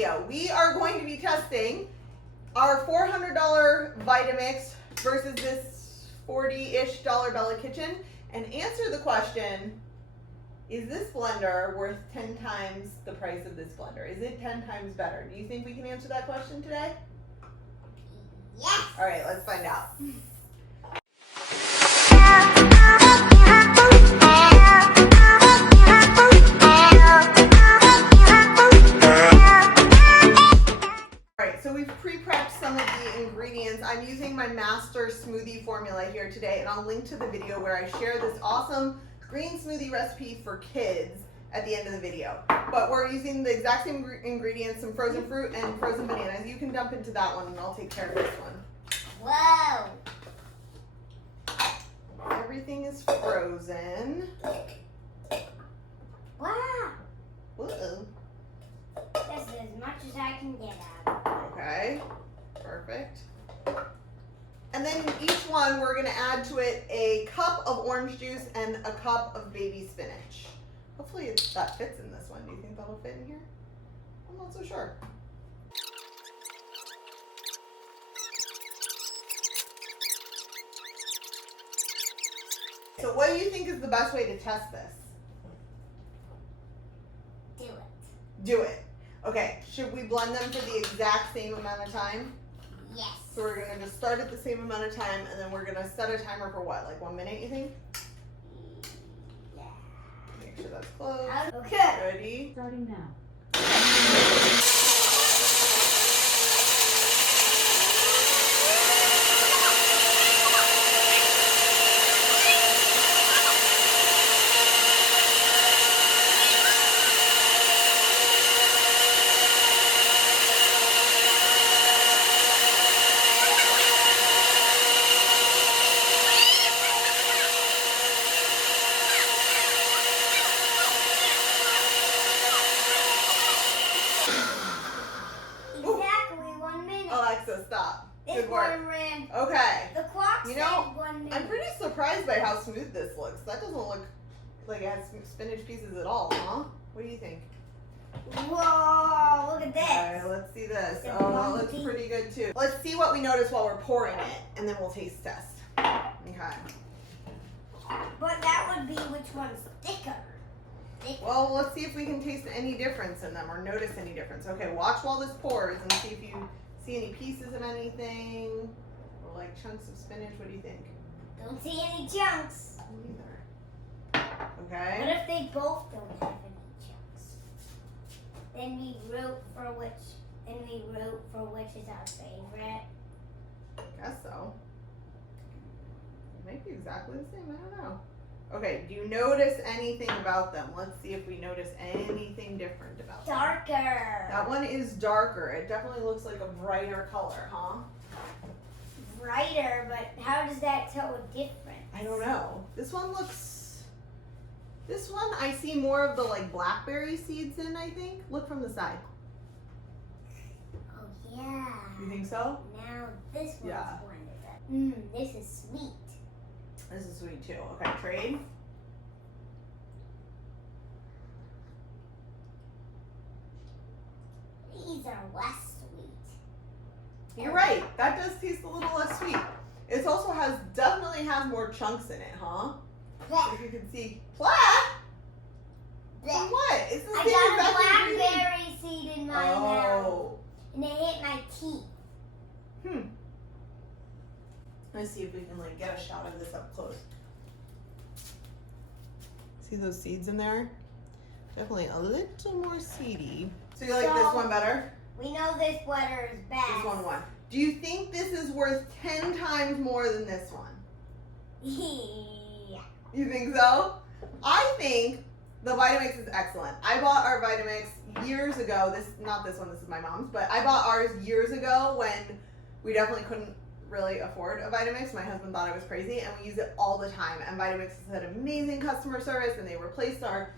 video. We are going to be testing our $400 Vitamix versus this $40-ish Bella Kitchen and answer the question, is this blender worth 10 times the price of this blender? Is it 10 times better? Do you think we can answer that question today? Yes. All right, let's find out. So we've pre-prepped some of the ingredients. I'm using my master smoothie formula here today, and I'll link to the video where I share this awesome green smoothie recipe for kids at the end of the video. But we're using the exact same ingredients, some frozen fruit and frozen bananas. You can dump into that one and I'll take care of this one. Whoa. Everything is frozen. Wow. Whoa. This is as much as I can get out. Okay, perfect. And then each one we're gonna add to it a cup of orange juice and a cup of baby spinach. Hopefully that fits in this one. Do you think that'll fit in here? I'm not so sure. So what do you think is the best way to test this? Do it. Do it. Okay, should we blend them for the exact same amount of time? Yes. So we're gonna just start at the same amount of time and then we're gonna set a timer for what, like 1 minute you think? Yeah. Make sure that's closed. Okay. Ready? Starting now. Exactly 1 minute. Alexa, stop. This Good work. one ran. Okay. The clock You said know, 1 minute. I'm pretty surprised by how smooth this looks. That doesn't look like it has spinach pieces at all, huh? What do you think? Whoa, look at this. Okay, let's see this. The Oh, that looks bumpy. pretty good too. Let's see what we notice while we're pouring it, and then we'll taste test. Okay. But that would be which one's thicker. Well, let's see if we can taste any difference in them or notice any difference. Okay, watch while this pours and see if you see any pieces of anything or like chunks of spinach. What do you think? Don't see any chunks. Neither. What Okay. if they both don't have any chunks? Then we root for which is our favorite. Guess so. It might be exactly the same. I don't know. Okay, do you notice anything about them? Let's see if we notice anything different about them. Darker. That one is darker. It definitely looks like a brighter color, huh? Brighter, but how does that tell a difference? I don't know. This one I see more of the like blackberry seeds in, I think. Look from the side. Oh yeah. You think so? Now this one's Yeah. blended up. This is sweet. This is sweet too. Okay, trade. These are less sweet. You're right. That does taste a little less sweet. It also definitely has more chunks in it, huh? Blech. If you can see. What? Blech. What? It's the I same got a exact ingredient. blackberry seed in my mouth. Oh. And it hit my teeth. Let's see if we can like get a shot of this up close. See those seeds in there? Definitely a little more seedy. So you like this one better? We know this butter is best. This one won. Do you think this is worth 10 times more than this one? Yeah. You think so? I think the Vitamix is excellent. I bought our Vitamix years ago. Not this one, this is my mom's, but I bought ours years ago when we definitely couldn't really afford a Vitamix. My husband thought I was crazy, and we use it all the time. And Vitamix has had amazing customer service, and they replaced our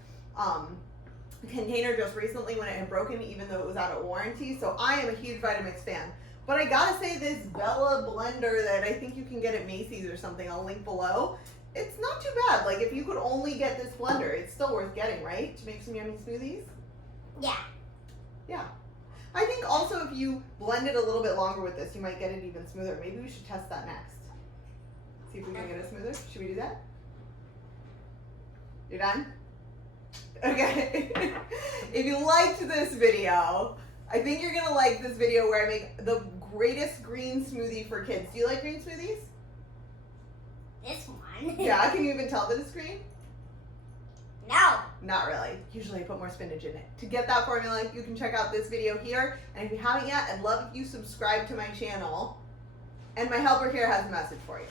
container just recently when it had broken, even though it was out of warranty. So I am a huge Vitamix fan. But I gotta say, this Bella blender that I think you can get at Macy's or something, I'll link below, it's not too bad. Like, if you could only get this blender, it's still worth getting, right? To make some yummy smoothies? Yeah. Yeah. I if you blend it a little bit longer with this, you might get it even smoother. Maybe we should test that next. See if we can get it smoother. Should we do that? You're done? Okay. If you liked this video, I think you're gonna like this video where I make the greatest green smoothie for kids. Do you like green smoothies? This one. Yeah, can you even tell that it's green? No. Not really. Usually I put more spinach in it. To get that formula, you can check out this video here. And if you haven't yet, I'd love if you subscribe to my channel. And my helper here has a message for you.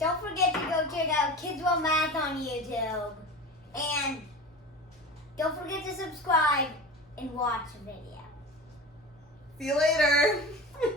Don't forget to go check out Kids Will Math on YouTube. And don't forget to subscribe and watch the video. See you later.